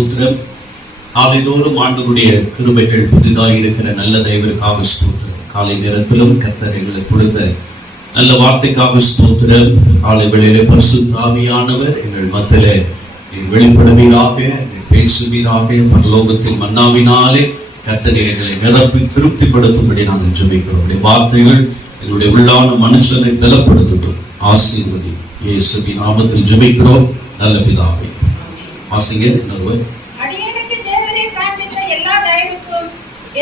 ஸ்தோத்திரம். நாளிதோறும் ஆண்டவருடைய கிருபைகள் புதிதாக இருக்கிற நல்ல தெய்வருக்காக ஸ்தோத்திரம். காலை நேரத்திலும் கர்த்தர் எங்களுக்கு கொடுத்த நல்ல வார்த்தைக்காக ஸ்தோத்திரம். காலை வேளையிலே பரிசுத்த ஆவியானவர் எங்கள் மத்தியிலே வெளிப்படுவீராக, பேசுவீராக. பரலோகத்தின் மன்னாவினாலே கர்த்தர் எங்களை நிரப்பி திருப்திப்படுத்தும்படி நாங்கள் ஜெபிக்கிறோம். வார்த்தைகள் எங்களுடைய உள்ளான மனுஷனை பலப்படுத்தட்டும். ஆசீர்வதி இயேசுவின் நாமத்தில் ஜெபிக்கிறோம் நல்ல பிதாவே. வாசிங்க. இன்னொருவர். அடியேனுக்கு தேவரே காண்பித்த எல்லா தயவுக்கும்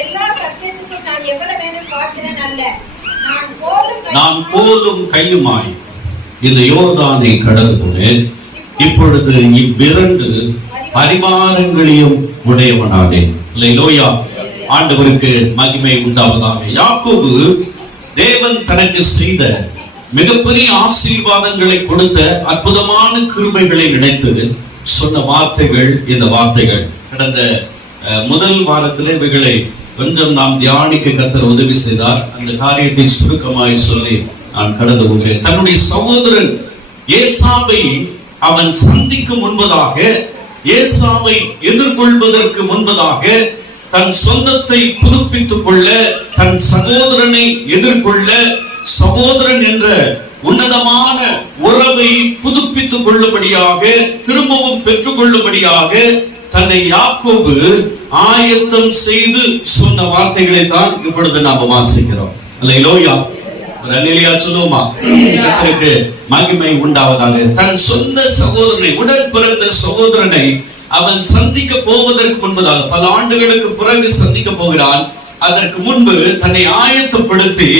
எல்லா சத்தியத்துக்கும் நான் எவ்வளவு பாத்திரன் அல்ல. நான் கோலும் கையுமாய் இந்த யோர்தானை கடந்து போனேன். இப்பொழுது இவ்விரண்டு பரிமாறங்களையும் உடையவனானேன். அல்லேலூயா. ஆண்டவருக்கு மகிமை உண்டாவதாக. யாக்கோபு தேவன் தனக்கு செய்த மிகப்பெரிய ஆசீர்வாதங்களை கொடுத்த அற்புதமான கிருபைகளை நினைத்து சொன்ன வார்த்தைகள் இந்த வார்த்தைகள். கடந்த முதல் வாரத்திலே இவைகளை கொஞ்சம் நாம் தியானிக்க கர்த்தர் உதவி செய்தார். அந்த காரியத்தை சுருக்கமாய் சொல்லி நான் கடந்து போகிறேன். தன்னுடைய சகோதரன் ஏசாவை அவன் சந்திக்கும் முன்பதாக, ஏசாவை எதிர்கொள்வதற்கு முன்பதாக தன் சொந்தத்தை புதுப்பித்துக் கொள்ள, தன் சகோதரனை எதிர்கொள்ள, சகோதரன் என்ற உன்னதமான உறவை புதுப்பித்துக் கொள்ளும்படியாக, திரும்பவும் பெற்றுக் கொள்ளும்படியாக தன்னை யாக்கோபு ஆயத்தம் செய்து சொன்ன வார்த்தைகளை தான் இப்பொழுது நாம் வாசிக்கிறோம். அல்லேலூயா. ஒரு அல்லேலூயா சொல்லுவோமா? கர்த்தருக்கு மகிமை உண்டாவதாக. தன் சொந்த சகோதரனை, உடன் பிறந்த சகோதரனை அவன் சந்திக்க போவதற்கு முன்பதாக, பல ஆண்டுகளுக்கு பிறகு சந்திக்க போகிறான். அதற்கு முன்பு தன்னை ஆயத்தப்படுத்தி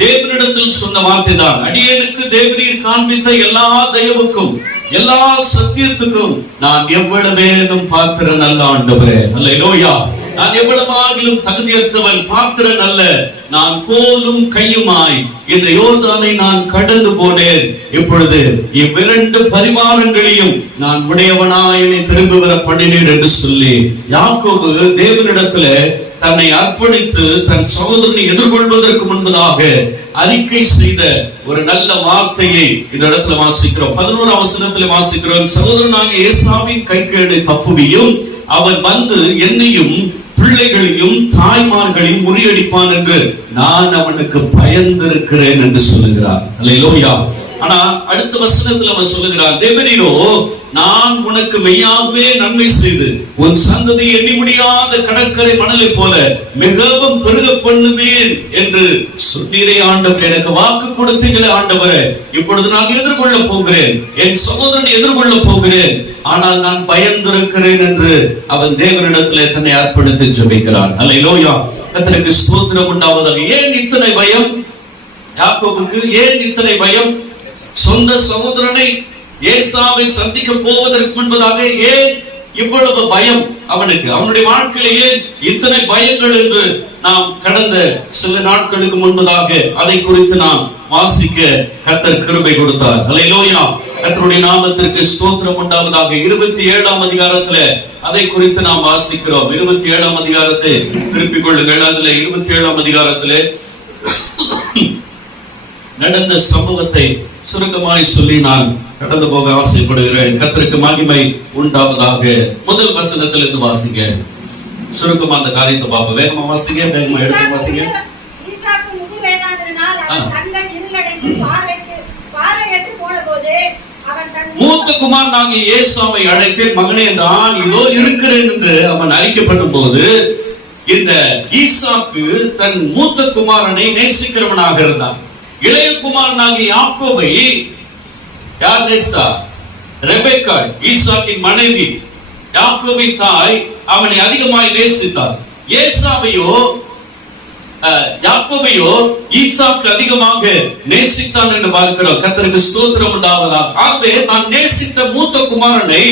தேவனிடத்தில் சொன்ன வார்த்தை தான், அடியேனுக்கு தேவரீர் காண்பித்த எல்லா தயவுக்கும் எல்லா சத்தியத்துக்கும் நான் எவ்வளவேனும் பாத்திரன் அல்ல ஆண்டவரே. அல்லேலூயா. நான் எவ்வளவாகிலும் தகுதியற்றவன், பாத்திரன் அல்ல. நான் கோலும் கையுமாய் இந்த யோர்தானை நான் கடந்து போனேன். இப்பொழுது இவ்விரண்டு பரிமாறங்களையும் நான் உடையவனாய் என்னை திரும்பி வர பண்ணினேன் என்று சொல்லி யாக்கோபு தேவனிடத்துல தன்னை அர்ப்பணித்து தன் சகோதரனை எதிர்கொள்வதற்கு முன்பதாக அறிக்கை செய்த ஒரு நல்ல வார்த்தையை இந்த இடத்துல வாசிக்கிறோம். 11ஆம் வசனத்துல வாசிக்கிறோம். சகோதரனாகிய ஏசாவின் கைக்கு தப்புவியும், அவன் வந்து என்னையும் பிள்ளைகளையும் தாய்மார்களையும் முறியடிப்பான் என்று நான் அவனுக்கு பயந்திருக்கிறேன் என்று சொல்லுகிறார். அல்லேலூயா. ஆனா அடுத்த வசனத்துல அவன் சொல்லுகிறார், தேவரீரோ நான் உனக்கு மெய்யாகவே நன்மை செய்து உன் சந்ததி எண்ணி முடியாத கடற்கரை மணலை போல மிகவும் பெருக பண்ணுவேன் என்று சொன்னீரே ஆண்டவர். எனக்கு வாக்கு கொடுத்தீங்களே ஆண்டவரே. இப்பொழுது நான் எதிர்கொள்ள போகிறேன், என் சகோதரனை எதிர்கொள்ள போகிறேன், ஆனால் நான் பயந்திருக்கிறேன் என்று அவன் தேவனிடத்திலே தன்னை அர்ப்பணித்து ஜெபிக்கிறான். அல்லேலூயா. கர்த்தருக்கு ஸ்தோத்திரம் உண்டாவதாக. ஏன் இத்தனை பயம் யாக்கோபுக்கு? ஏன் இத்தனை பயம்? சொந்த சகோதரனை ஏசாவை சந்திக்க போவதற்கு முன்பதாக ஏன் இவ்வளவு பயம் அவனுக்கு? அவனுடைய வாழ்க்கையில ஏன் இத்தனை பயங்கள் என்று நாம் கடந்த சில நாட்களுக்கு முன்பதாக அதை குறித்து நாம் வாசிக்க கர்த்தர் கிருபை கொடுத்தார். அல்லேலூயா. கர்த்தருடைய நாமத்திற்கு ஸ்தோத்திரம் உண்டாவதாக. 27ஆம் அதிகாரத்துல அதை குறித்து நாம் வாசிக்கிறோம். 27ஆம் அதிகாரத்தை திருப்பிக் கொள்ளுங்கள். அதுல 27ஆம் அதிகாரத்திலே நடந்த சம்பவத்தை சுருக்கமாய் சொல்லி நான் கடந்து போக ஆசைப்படுகிறேன். கர்த்தருக்கு மகிமை உண்டாவதாக. முதல் வசனத்திலிருந்து வாசிங்க. சுருக்கமா அந்த காரியத்தை பார்ப்போம். வேகமா வாசிங்க, வேகமா எடுத்து வாசிங்க. ஈசாக்கு முதிர்வயதானதினால் அவன் கண்கள் இருளடைந்து பார்வையற்று போனபோது அவன் தன் மூத்த குமாரனாகிய ஏசாவை அழைத்தேன், மகனே நான் இதோ இருக்கிறேன் என்று அவன் அறிக்கைப்படும் போது இந்த ஈசாக்கு தன் மூத்த குமாரனை நேசிக்கிறவனாக இருந்தான். இளைய குமாரனாகிய யாக்கோபை யார் நேசித்தார்? ரெபெக்கா, ஈசாக்கின் மனைவி, யாக்கோபின் தாய், அவனை அதிகமாய் நேசித்தார். யாக்கோபையோ ஈசாக்கு அதிகமாக நேசித்தான் என்று பார்க்கிறோம். கர்த்தருக்கு ஸ்தோத்திரம் உண்டாவதாக. ஆகவே நான் நேசித்த மூத்த குமாரனை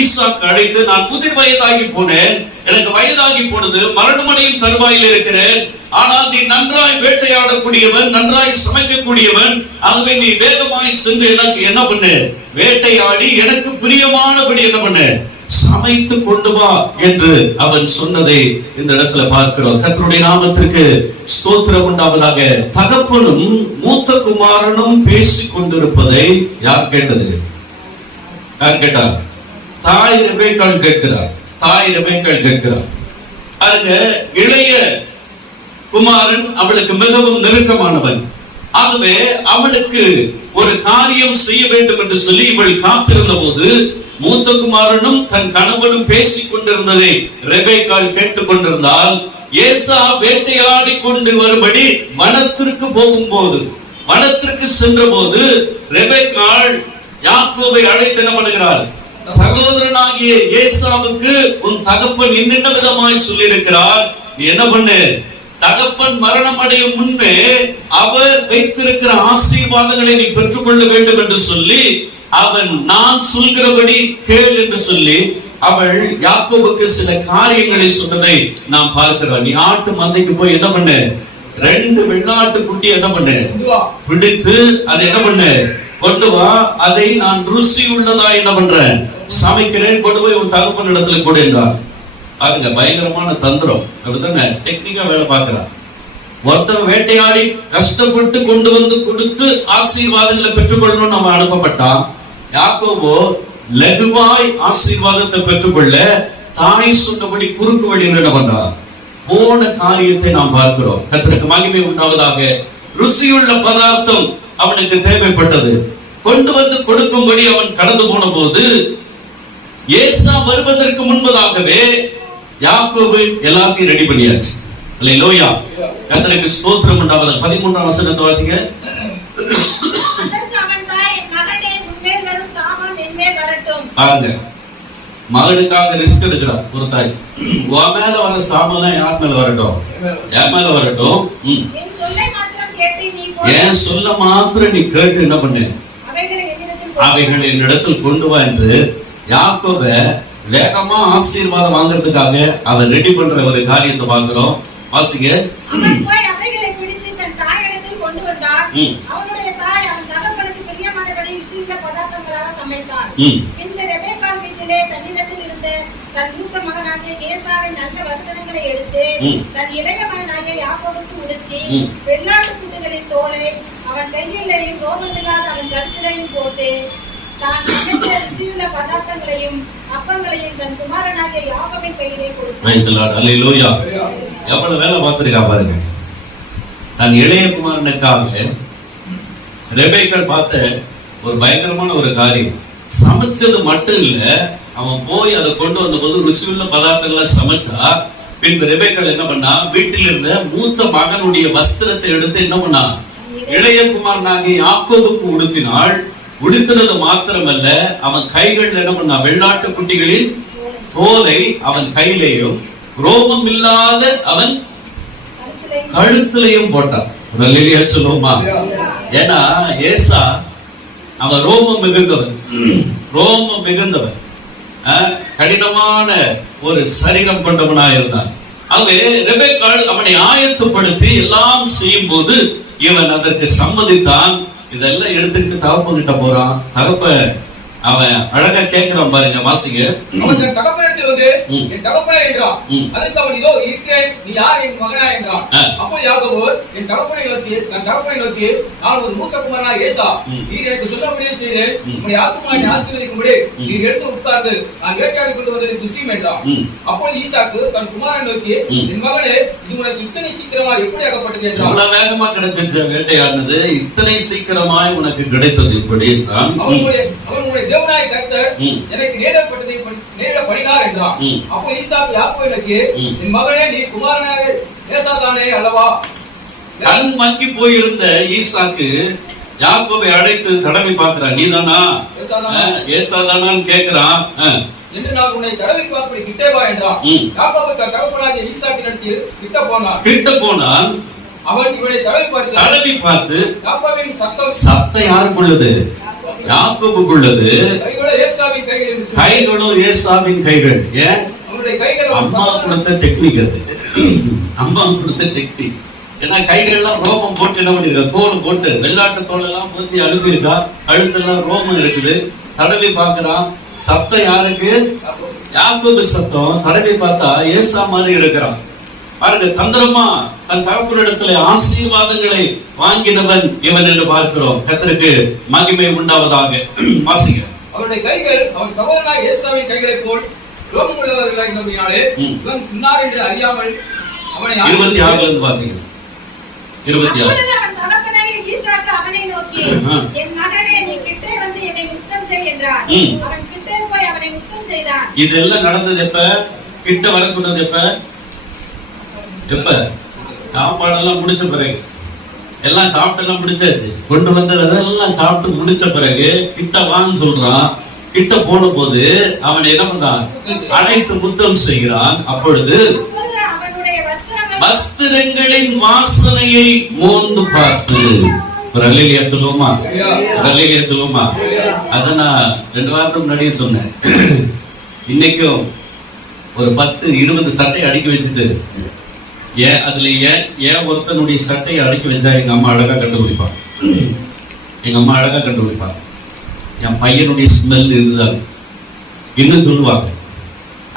ஈசாக்கு அழைத்து, நான் முதிர் வயதாகி போனேன், எனக்கு வயதாகி போனது, மரணமடையும் தருவாயில் இருக்கிறேன், ஆனால் நீ நன்றாய் வேட்டையாடக்கூடியவன், நன்றாய் சமைக்கக்கூடியவன், ஆகவே நீ வேகமாய் சென்று எனக்கு என்ன பண்ணு, வேட்டையாடி எனக்கு பிரியமானபடி என்ன பண்ணு, சமைத்து கொண்டு வா என்று அவன் சொன்னதை இந்த இடத்துல பார்க்கிறோம். கர்த்தருடைய நாமத்திற்கு ஸ்தோத்திரம் உண்டாவதாக. தகப்பனும் மூத்த குமாரனும் பேசிக் கொண்டிருப்பதை யார் கேட்டது? யார் கேட்டார்? தாய் ரெபெக்காள் கேட்கிறார். தாய் ரெபெக்காள் கேட்கிறார். அதுங்க இளைய குமாரன் அவளுக்கு மிகவும் நெருக்கமானவன். ஆகவே அவனுக்கு ஒரு காரியம் செய்ய வேண்டும் என்று சொல்லி இவள் காத்திருந்த போது மூத்த குமாரனும் தன் கணவனும் பேசிக் கொண்டிருந்ததை ரெபெக்காள் கேட்டுக் கொண்டிருந்தால், ஏசா வேட்டையாடி கொண்டு வரும்படி வனத்திற்கு போகும்போது, வனத்திற்கு சென்ற போது ரெபெக்காள் யாக்கோபை அழைத்து என்ன பண்ணுகிறார்? சகோதரனாகிய ஏசாவுக்கு உன் தகப்பன் இன்னென்ன விதமாய் சொல்லி இருக்கிறார், நீ என்ன பண்ணு, தகப்பன் மரணம் அடையும் முன்பே அவர் வைத்திருக்கிற ஆசீர்வாதங்களை நீ பெற்றுக்கொள்ள வேண்டும் என்று சொல்லி, அவன் நான் சொல்கிறபடி கேள் என்று சொல்லி அவள் யாக்கோபுக்கு சில காரியங்களை சொன்னதை நாம் பார்க்கிறோம். நீ ஆட்டு மந்தைக்கு போய் என்ன பண்ணு, 2 வெள்ளாட்டு குட்டி என்ன பண்ணு, பிடித்து அதை என்ன பண்ணு, கொண்டு வா, அதை நான் ருசி உள்ளதா என்ன பண்றேன், சமைக்கிறேன், கொண்டு போய் உன் தகப்பன் இடத்துல கொடு என்றார். பாருங்க, பயங்கரமான தந்திரம். அப்படித்தானே டெக்னிக்கா வேலை பார்க்கிறார். ஒருத்தர் வேட்டையாடி கஷ்டப்பட்டு கொண்டு வந்து கொடுத்து ஆசீர்வாதங்களை பெற்றுக்கொள்ளணும் நம்ம அனுப்பப்பட்டான். யாக்கோபோ லகுவாய் ஆசீர்வாதத்தை பெற்றுக்கொள்ள தாய் சொன்னபடி குறுக்கு வழி என்ன பண்றார், போன காரியத்தை நாம் பார்க்கிறோம். கர்த்தருக்கு மகிமை உண்டாவதாக. ருசியுள்ள பதார்த்தம் அவனுக்கு தேவைப்பட்டது. கொண்டு வந்து கொடுக்கும்படி அவன் கடந்து போன போது ஏசா வருவதற்கு முன்பதாகவே யாக்கோபு எல்லாத்தையும் ரெடி பண்ணியாச்சு. அல்லேலூயா, கர்த்தருக்கு ஸ்தோத்திரம் உண்டாவதாக. 13ஆம் வசனத்தை வாசிங்க. பாருங்க, மகனுக்காக ரிஸ்க் எடுக்கிறார் ஒரு தாய். உன் மேல வர சாமெல்லாம் யார் மேல வரட்டும், என் மேல வரட்டும். என் சொல்ல மாத்திரம் நீ கேட்டு என்ன பண்ணு, அவைகளை என்னிடத்தில் கொண்டு வா என்று யாக்கோப வேகமா ஆசீர்வாதம் வாங்குறதுக்காக அவன் ரெடி பண்ற ஒரு காரியத்தை பார்க்கிறோம். வாசிங்க. தன் மூத்த மகனாகிய ஏசாவின் நல்ல வஸ்திரங்களை எடுத்து தன் இளைய மகனாகிய யாக்கோபுக்கு உடுத்தி வெள்ளாட்டு குட்டிகளின் தோலை அவன் கையிலையும் ரோகமில்லாத அவன் கழுத்திலையும் போட்டு தான் சமைத்த ருசியுள்ள பதார்த்தங்களையும் அப்பங்களையும் தன் குமாரனாகிய யாக்கோபின் கையிலே கொடுத்தான். அல்லேலூயா, எவ்வளவு வேலை பார்த்திருக்கா பாருங்க. தன் இளைய குமாரனுக்காக ரெபெக்காள் பார்த்த ஒரு பயங்கரமான ஒரு காரியம். சமைச்சது மட்டும் இல்ல, அவன் போய் அதை கொண்டு வந்த போது ருசியுள்ள பதார்த்தங்களை சமைச்சா, பின்பு ரெபெக்காள் என்ன பண்ணா, வீட்டில் இருந்த மூத்த மகனுடைய வஸ்திரத்தை எடுத்து என்ன பண்ணா, இளைய குமாரனாகிய யாக்கோபுக்கு உடுத்தினாள். உடுத்தினது மாத்திரமல்ல, அவன் கைகள் என்ன பண்ணா, வெள்ளாட்டு குட்டிகளின் தோலை அவன் கையிலேயும் ரோமம் இல்லாத அவன் கழுத்திலையும் போட்டான். சொல்லுவோமா? ஏன்னா ஏசா அவன் ரோமம் மிகுந்தவன், ரோமம் மிகுந்தவன், கடினமான ஒரு சரீரம் கொண்டவனா இருந்தான். அங்கே ரெபெக்காள் அவனை ஆயத்தப்படுத்தி எல்லாம் செய்யும் போது இவன் அதற்கு சம்மதித்தான். இதெல்லாம் எடுத்துக்கிட்டு தகப்பன்கிட்ட போறான். தகப்பன் அவன் அழகா கேட்கிறான் பாருங்க, வாசிங்க. அவன் தன் தகப்பனிடத்தில் வந்து என் தகப்பனே என்றான். அதுக்கு அவன் இதோ இருக்கிறேன், நீ யார் என் மகனா என்றான். அப்போ யாக்கோபு என் தகப்பனை நோக்கி நான் ஒரு மூத்த குமாரனாகிய ஏசா, நீர் எனக்கு சொல்லபடியே செய்து உம்முடைய ஆத்துமாவை ஆசீர்வதிக்கும்படி நீர் எடுத்து உட்கார்ந்து நான் வேட்டையாடி கொண்டு வந்ததை துசியும் என்றான். அப்போ ஈசாக்கு தன் குமாரனை நோக்கி என் மகனே, இது உனக்கு இத்தனை சீக்கிரமா எப்படி ஆகப்பட்டது என்றான். இவ்வளவு வேகமா கிடைச்சிருச்ச வேட்டையாடினது, இத்தனை சீக்கிரமாய் உனக்கு கிடைத்தது இப்படி என்றான். அவனுடைய தேவனாய் கர்த்தர் எனக்கு நேரப்பட்டதை நேரப்படினார் என்றான். அப்போ ஈசாக்கு யாக்கோபுக்கு என் மகனே, நீ குமாரனாக ஏசாதானே அல்லவா? கண் மங்கி போயிருந்த ஈசாக்கு யாக்கோபை அழைத்து தடவி பார்க்கிறான். நீதானா ஏசாதானான்னு கேட்கிறான். என்று நான் உன்னை தடவி பார்ப்படி கிட்டே வா என்றான். யாக்கோபு தன் தகப்பனாகிய ஈசாக்கினிடத்தில் கிட்ட போனான். அவன் இவனை தடவி பார்த்து யாக்கோபின் சத்தம் யாருக்குள்ளது? யாக்கோபுக்குள்ளது. கைகளும் ஏசாவின் கைகள். ஏன்? அம்மா கொடுத்த டெக்னிக் அது. அம்மா கொடுத்த டெக்னிக். ஏன்னா கைகள் எல்லாம் ரோமம் போட்டு என்ன பண்ணிருக்கா, தோல் போட்டு வெள்ளாட்டு தோல் எல்லாம் போத்தி அனுப்பியிருக்கா. கழுத்தெல்லாம் ரோமம் இருக்குது. தடவி பார்க்கிறான். சத்தம் யாருக்கு? யாக்கோபு சத்தம். தடவி பார்த்தா ஏசா மாதிரி இருக்கிறான். பாருங்க, தந்திரமா தன் தகப்பனிடத்துல ஆசீர்வாதங்களை வாங்கினவன் இவன் என்று பார்க்கிறோம். கர்த்தருக்கு மகிமை உண்டாவதாக. வாசிங்க. அவருடைய கைகள் அவன் சகோதரனாகிய ஏசாவின் கைகளைப் போல் ரோமம் உள்ளவர்களாய் இருந்தபடியாலே இவன் இன்னார் என்று அறியாமல் அவனை 26 இருந்து வாசிங்க. 26. அப்பொழுது அவன் தகப்பனாகிய ஈசாக்கு அவனை நோக்கி, என் மகனே, நீ கிட்டே வந்து என்னை முத்தம் செய் என்றான். அவன் கிட்டே போய் அவனை முத்தம் செய்தான். இதெல்லாம் நடந்தது எப்ப? கிட்ட வர சொன்னது எப்ப? சாப்பாடெல்லாம் முடிச்ச பிறகு, எல்லாம் சாப்பிட்டெல்லாம் முடிச்சாச்சு. கொண்டு வந்ததெல்லாம் சாப்பிட்டு முடிச்ச பிறகு கிட்ட வான்னு சொல்றான். கிட்ட போன போது அவன் என்ன பண்றான்? அனைத்து முத்தம் செய்கிறான். அப்பொழுது அவனுடைய வஸ்திரங்களின் வாசனையை மோந்து பார்த்து, ஒரு அல்லேலூயா சொல்லுவோமா? அல்லேலூயா சொல்லுவோமா? அத நான் 2 வாரத்துக்கு முன்னாடியே சொன்னேன். இன்னைக்கும் ஒரு 10-20 சட்டை அடுக்கி வச்சுட்டு, ஏன் ஒருத்தனுடைய சட்டையை அடுக்கி வச்சா எங்க அம்மா அழகா கண்டுபிடிப்பா. எங்க அம்மா அழகா கண்டுபிடிப்பா. என் பையனுடைய ஸ்மெல் இருந்தால் இன்னும் சொல்லுவாங்க,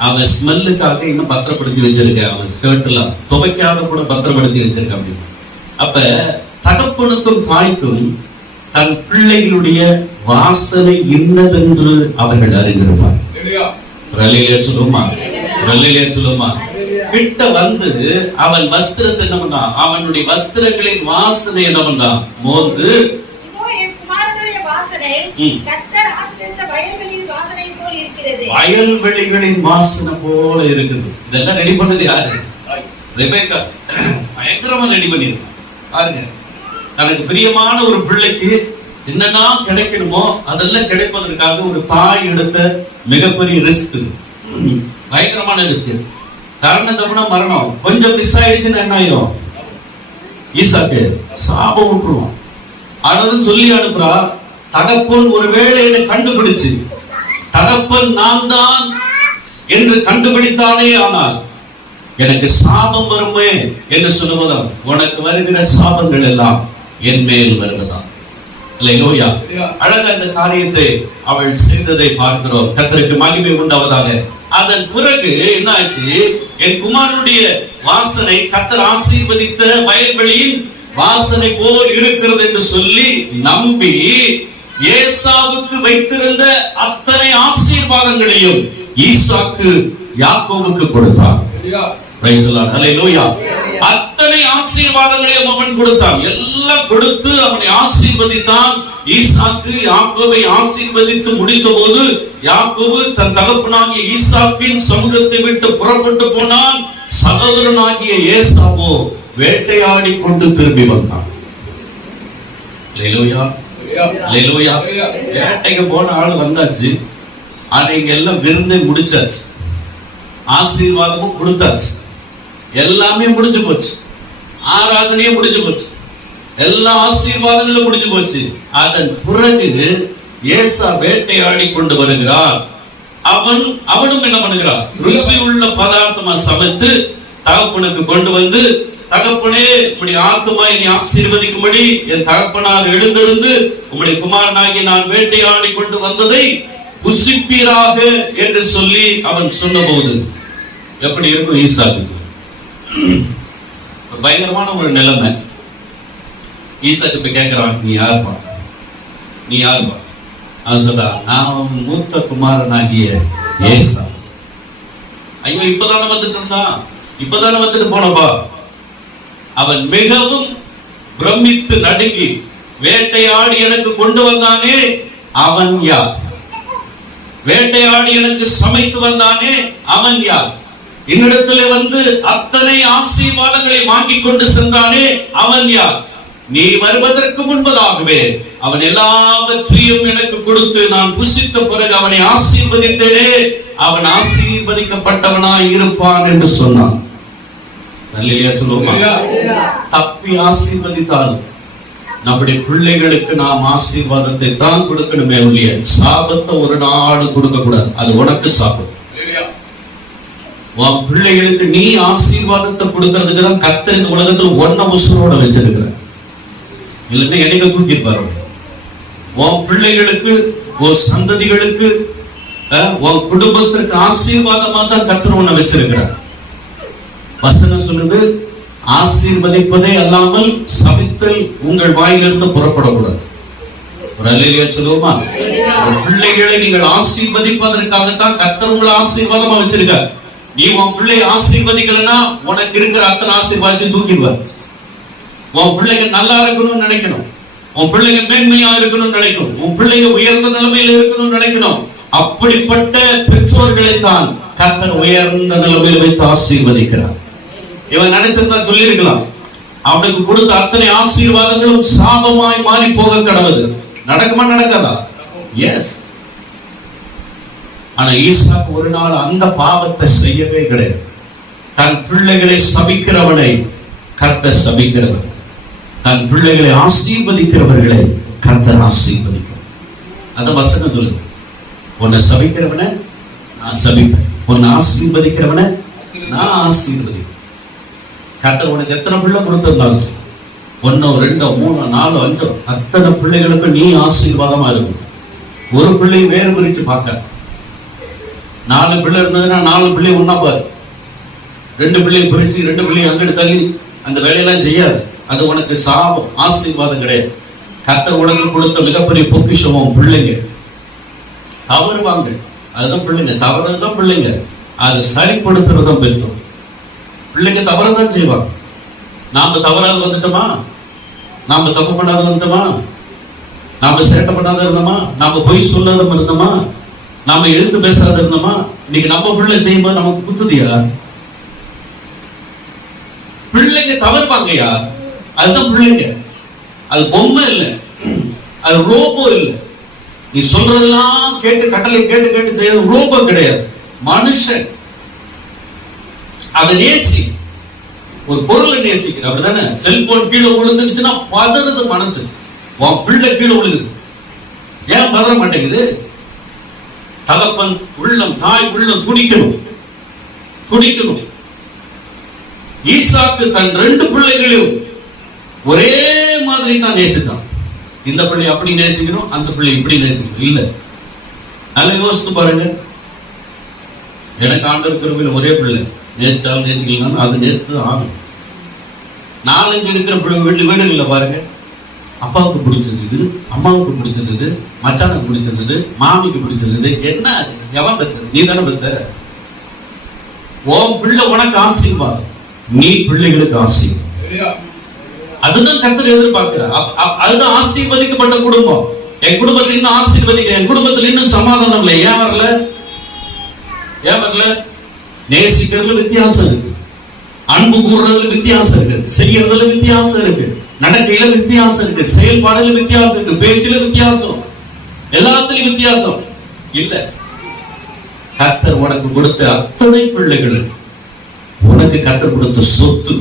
அவன் ஸ்மெல்லுக்காக இன்னும் பத்திரப்படுத்தி வச்சிருக்கேன், அவன் ஷர்ட் எல்லாம் துவைக்காத கூட பத்திரப்படுத்தி வச்சிருக்கேன் அப்படின்னு. அப்ப தகப்பனுக்கும் தாய்க்கும் தன் பிள்ளைகளுடைய வாசனை இன்னதென்று அவர்கள் அறிந்திருப்பார். சொல்லுமா? கிட்ட வந்து அவன் வஸ்திரத்தை என்ன பண்ணான்? அவனுடைய வஸ்திரங்களின் வாசனை என்ன பண்ணான்? மோந்து, வயல்வெளிகளின் வாசனை போல இருக்குது. இதெல்லாம் ரெடி பண்ணது யாரு? ரெபேக்கா. பயங்கரமா ரெடி பண்ணிருக்கான். பாருங்க, தனக்கு பிரியமான ஒரு பிள்ளைக்கு என்னெல்லாம் கிடைக்கணுமோ அதெல்லாம் கிடைப்பதற்காக ஒரு தாய் எடுத்த மிகப்பெரிய ரிஸ்க். பயங்கரமான ரிஸ்க். காரணம் தப்புனா மரணம். கொஞ்சம் மிஸ் ஆயிடுச்சுன்னா என்ன ஆயிரும்? ஈசாக்கு சாபம் விட்டுருவான். ஆனாலும் சொல்லி அனுப்புறா, தகப்பன் ஒருவேளை என்னை கண்டுபிடிச்சு, தகப்பன் நான் தான் என்று கண்டுபிடித்தானே ஆனால் எனக்கு சாபம் வருமே என்று சொல்லுவதால், உனக்கு வருகிற சாபங்கள் எல்லாம் என் மேல் வருவதா. அல்லேலூயா. அழகா இந்த காரியத்தை அவள் செய்ததை பார்க்கிறோம். கர்த்தருக்கு மகிமை உண்டாவதாக. அதன் பிறகு என்னாச்சு? என் குமாரனுடைய வாசனை கர்த்தர் ஆசீர்வதித்த வயல்வெளியின் வாசனை போல் இருக்கிறது என்று சொல்லி நம்பி ஏசாவுக்கு வைத்திருந்த அத்தனை ஆசீர்வாதங்களையும் ஈசாக்கு யாக்கோபுக்கு கொடுத்தான். அத்தனை ஆசீர்வாதங்களையும் அவன் கொடுத்தான். எல்லாம் கொடுத்து அவனை ஆசீர்வதித்தான். ஈசாக்கு யாக்கோபை ஆசீர்வதித்து முடித்த போது யாக்கோபு தன் தகப்பனாகிய ஈசாக்கின் சமூகத்தை விட்டு புறப்பட்டு போனான். சகோதரனாகிய ஏசாவோ வேட்டையாடி கொண்டு திரும்பி வந்தான். வேட்டைக்கு போன ஆள் வந்தாச்சு. ஆனா இங்க எல்லாம் விருந்தை முடிச்சாச்சு, ஆசீர்வாதமும் கொடுத்தாச்சு, எல்லாமே முடிஞ்சு போச்சு, ஆராதனையும் முடிஞ்சு போச்சு, எல்லா ஆசீர்வாதங்களும் முடிஞ்சு போச்சு. அதன் பிறகு ஏசா வேட்டையாடி கொண்டு வருகிறான். அவனும் என்ன பண்ணுகிறான்? ருசி உள்ள பதார்த்தமா சமைத்து தகப்பனுக்கு கொண்டு வந்து, தகப்பனே உம்முடைய ஆத்துமா என்னை ஆசீர்வதிக்கும்படி என் தகப்பனார் எழுந்திருந்து உம்முடைய குமாரனாகி நான் வேட்டையாடி கொண்டு வந்ததை புசிப்பீராக என்று சொல்லி அவன் சொன்னபோது எப்படி இருக்கும் ஈசாக்கு? பயங்கரமான ஒரு நிலைமை. ஈசாக்கு போய் கேட்கிறான், நீ யாருப்பா? நீ யாருப்பா? அவன் சொல்றா, நான் மூத்த குமாரனாகிய ஏசா. ஐயோ, இப்பதானே வந்துட்டு இருந்தான், இப்பதானே வந்துட்டு போனப்பா. அவன் மிகவும் பிரமித்து நடுங்கி, வேட்டையாடி எனக்கு கொண்டு வந்தானே அவன் யார்? வேட்டையாடி எனக்கு சமைத்து வந்தானே அவன் யார்? என்னிடத்திலே வந்து அத்தனை ஆசீர்வாதங்களை வாங்கி கொண்டு சென்றானே அவன் யார்? நீ வருவதற்கு முன்பதாகவே அவன் எல்லாவற்றையும் எனக்கு கொடுத்து நான் புசித்த பிறகு அவனை ஆசீர்வதித்தேனே, அவன் ஆசீர்வதிக்கப்பட்டவனாய் இருப்பான் என்று சொன்னான். நல்லையா சொல்லுவோமா? தப்பி ஆசீர்வதித்தாலும் நம்முடைய பிள்ளைகளுக்கு நாம் ஆசீர்வாதத்தை தான் கொடுக்கணுமே ஒழிய சாபத்தை ஒரு நாடு கொடுக்க கூடாது. அது உனக்கு சாபம். உன் பிள்ளைகளுக்கு நீ ஆசீர்வாதத்தை கொடுக்கறதுக்கு தான் கர்த்தர் இந்த உலகத்துல ஒன்ன உசுரோட வச்சிருக்கிற. இல்லைன்னா என்னைக்கு தூக்கிப்பாரு. உன் பிள்ளைகளுக்கு, உன் சந்ததிகளுக்கு, உன் குடும்பத்திற்கு ஆசீர்வாதமா தான் கர்த்தர் உன்னை வச்சிருக்கிறார். வசனம் சொல்லுது, ஆசீர்வதிப்பதே அல்லாமல் சபித்தல் உங்கள் வாயிலிருந்து புறப்படக்கூடாது. ஒரு அல்லேலூயா சொல்லுவோமா? பிள்ளைகளை நீங்கள் ஆசீர்வதிப்பதற்காகத்தான் கர்த்தர் உங்களை ஆசீர்வாதமா வச்சிருக்கார். நீ உன் பிள்ளையை ஆசீர்வதிக்கலன்னா உனக்கு இருக்கிற அத்தனை ஆசீர்வாதத்தையும் தூக்கிடுவார். உன் பிள்ளைங்க நல்லா இருக்கணும்னு நினைக்கணும், உன் பிள்ளைங்க மேன்மையா இருக்கணும்னு நினைக்கணும், உன் பிள்ளைங்க உயர்ந்த நிலைமையில இருக்கணும்னு நினைக்கணும். அப்படிப்பட்ட பெற்றோர்களை தான் கர்த்தர் உயர்ந்த நிலைமையில் வைத்து ஆசீர்வதிக்கிறார். இவன் நினைச்சிருந்தா சொல்லியிருக்கலாம், அவனுக்கு கொடுத்த அத்தனை ஆசீர்வாதங்களும் சாபமாய் மாறி போக கடவுது. நடக்குமா நடக்காதா? எஸ். ஆனா ஈசாக்கு ஒரு நாள் அந்த பாவத்தை செய்யவே கிடையாது. தன் பிள்ளைகளை சபிக்கிறவனை கர்த்தர் சபிக்கிறவர், தன் பிள்ளைகளை ஆசீர்வதிக்கிறவர்களை கர்த்தர் ஆசீர்வதிக்கிறார். அத வசனம் சொல்லுது, உன்னை சபிக்கிறவனை நான் சபிப்பேன், உன்னை ஆசீர்வதிக்கிறவனை நான் ஆசீர்வதிப்பேன். கர்த்தர் உனக்கு எத்தனை பிள்ளை கொடுத்திருந்தாலும் 1 2 3 4 5 அத்தனை பிள்ளைகளுக்கு நீ ஆசீர்வாதமா இருக்கும். ஒரு பிள்ளை வேறு பிரிச்சு பார்க்க. 4 பிள்ளை இருந்ததுன்னா 4 பிள்ளை ஒன்னா பாரு. 2 பிள்ளை பிரிச்சு 2 பிள்ளை அங்கிட்டு தள்ளி அந்த வேலையெல்லாம் செய்யாது. அது உனக்கு சாபம், ஆசீர்வாதம் கிடையாது. கர்த்தர் உனக்கு கொடுத்த மிகப்பெரிய பொக்கிஷமும் பிள்ளைங்க. தவறுவாங்க, அதுதான் பிள்ளைங்க. தவறுதான் பிள்ளைங்க. அதை சரிப்படுத்துறதும் பெற்றோம். பிள்ளைங்க தவறதான் செய்வாங்க. நாம தவறாக வந்துட்டோமா, நாம தப்பு பண்ணாத இருந்தோமா, நாம சேட்டை பண்ணாத இருந்தோமா, நாம பொய் சொல்லாத இருந்தோமா, நாம எழுத்து பேசாத இருந்தோமா, இன்னைக்கு நம்ம பிள்ளை செய்யும்போது நமக்கு குத்துதியா? பிள்ளைங்க தவறுப்பாங்கயா, அதுதான் பிள்ளைங்க. அது பொம்மை இல்லை, அது ரோபோ இல்லை. நீ சொல்றதெல்லாம் கேட்டு கட்டளை கேட்டு கேட்டு செய்யறது ரோபோ கிடையாது, மனுஷன். அதை நேசி, ஒரு பொருளை நேசிக்கிற, அப்படிதானே? செல்போன் கீழே விழுந்துச்சுன்னா பதறது மனசு. உன் பிள்ளை கீழே விழுகுது, ஏன் பதற மாட்டேங்குது? தகப்பன் உள்ளம், தாய் உள்ளம் துடிக்கணும், துடிக்கணும். ஈசாக்கு தன் 2 பிள்ளைகளையும் ஒரே மாதிரி தான் நேசித்தான். இந்த பிள்ளை அப்படி நேசிக்கணும், அந்த பிள்ளை இப்படி நேசிக்கணும் இல்ல. நல்லா யோசித்து பாருங்க. எனக்கு ஆண்டவர் கிருபையில ஒரே பிள்ளை, நேசித்தாலும் நேசிக்கலாம், அது நேசித்து ஆகும். 4-5 இருக்கிற வீடுகள்ல பாருங்க, அப்பாவுக்கு பிடிச்சிருந்தது, அம்மாவுக்கு பிடிச்சிருந்தது, மச்சானுக்கு பிடிச்சிருந்தது, மாமிக்கு பிடிச்சிருந்தது. என்ன அது? எவன் பெற்ற? நீ தானே பெற்ற. உன் பிள்ளை உனக்கு ஆசீர்வாதம், நீ பிள்ளைகளுக்கு ஆசீர்வாதம். அதுதான் கர்த்தர் எதிர்பார்க்கிறார். அதுதான் ஆசீர்வதிக்கப்பட்ட குடும்பம். என் குடும்பத்தில் இன்னும் ஆசீர்வதிக்க, என் குடும்பத்தில் இன்னும் சமாதானம் இல்லை. ஏன் வரல? ஏன் வரல? நேசிக்கிறதுல வித்தியாசம் இருக்கு, அன்பு கூறுறதுல வித்தியாசம் இருக்கு, செய்யறதுல வித்தியாசம் இருக்கு, நடக்கையில வித்தியாசம் இருக்கு, செயல்பாடுல வித்தியாசம் இருக்கு, பேச்சுல வித்தியாசம், எல்லாத்துலயும் வித்தியாசம் இல்ல. கர்த்தர் உனக்கு கொடுத்த அத்தனை பிள்ளைகள் உனக்கு கர்த்தர் கொடுத்த சொத்து.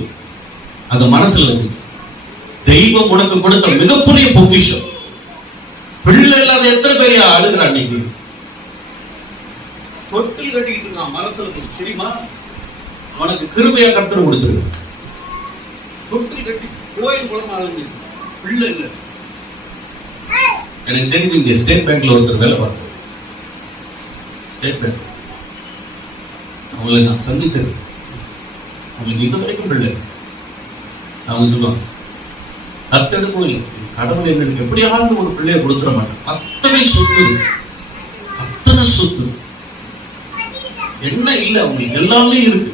அந்த மனசுல வச்சு, தெய்வம் உனக்கு கொடுத்த மிகப்பெரிய பொக்கிஷம். பிள்ளை இல்லாத எத்தனை பேரையா அழுகிறான் இன்னைக்கு? தொட்டில் கட்டிக்கிட்டு இருக்கான் மரத்துல, தெரியுமா? அவனுக்கு கிருபையா கர்த்தர் கொடுத்துருக்கு. தொட்டில் கட்டி கோயில் குளமா அழுது, பிள்ளை இல்லை. எனக்கு தெரிஞ்சு இங்க ஸ்டேட் பேங்க்ல ஒருத்தர் வேலை பார்த்தார். ஸ்டேட் பேங்க் அவங்களை நான் சந்திச்சது. அவங்களுக்கு இது வரைக்கும் பிள்ளை. அவங்க சொல்லுவாங்க, கத்தெடுக்கும் இல்லை, கடவுள் எங்களுக்கு எப்படியாவது ஒரு பிள்ளைய கொடுத்துட மாட்டேன். அத்தனை சொத்து, அத்தனை சொத்து, என்ன இல்லை அவங்களுக்கு எல்லாமே இருக்கு,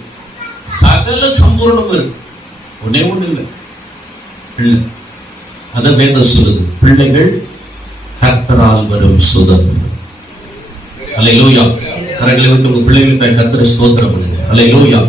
சகல சம்பூர்ணம் இருக்கு, ஒன்னே ஒண்ணு இல்லை, பிள்ளை. அத வேதம் சொல்லுது, பிள்ளைகள் கர்த்தரால் வரும் சுதந்திரம். அல்லேலூயா. கரங்களை வைத்து உங்க பிள்ளைகளுக்கு கர்த்தரை ஸ்தோத்திரம் பண்ணுங்க. அல்லேலூயா.